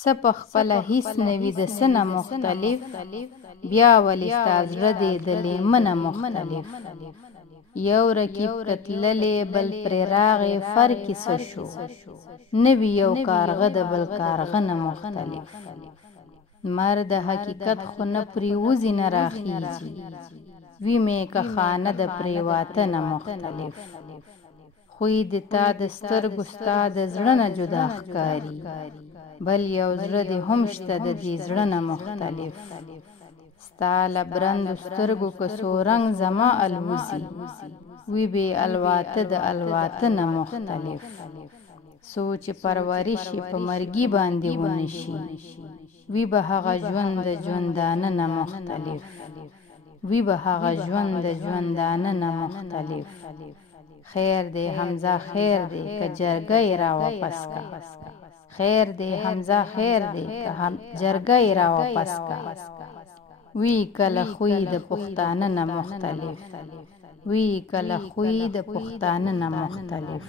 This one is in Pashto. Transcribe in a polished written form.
څه په خپله هیڅ نه وي د څه نه مختلف، بیا ولې ستا زړه دی د لیمه نه مختلف. یو رکیب کتللی بل پرې راغی فرق یې څه شو، نه وي یو کارغه د بل کارغه نه مختلف. لمر د حقیقت خو نه پرېوځي نه راخیږي، وي مې که خانه د پرېواته نه مختلف. خوی د تا د سترګو ستا د زړه نه جدا ښکاري، بل یو زړه دې هم شته د دې زړه نه مختلف. ستا له برندو سترګو که څو رنګ زما الوزي، وي بې الواته د الواته نه مختلف. څو چې پرورش یې په مرګي باندې ونه شي، وي به هغه ژوند د ژوندانه نه مختلف. وي به هغه ژوند د ژوندانه نه مختلف. خیر دی حمزه خیر دی که جرګه یې را واپس کا، خیر دی حمزه خیر دی که جرګه یې را واپس کا. وی کله خوی د پښتانه نه مختلف، وی کله خوی د پښتانه نه مختلف.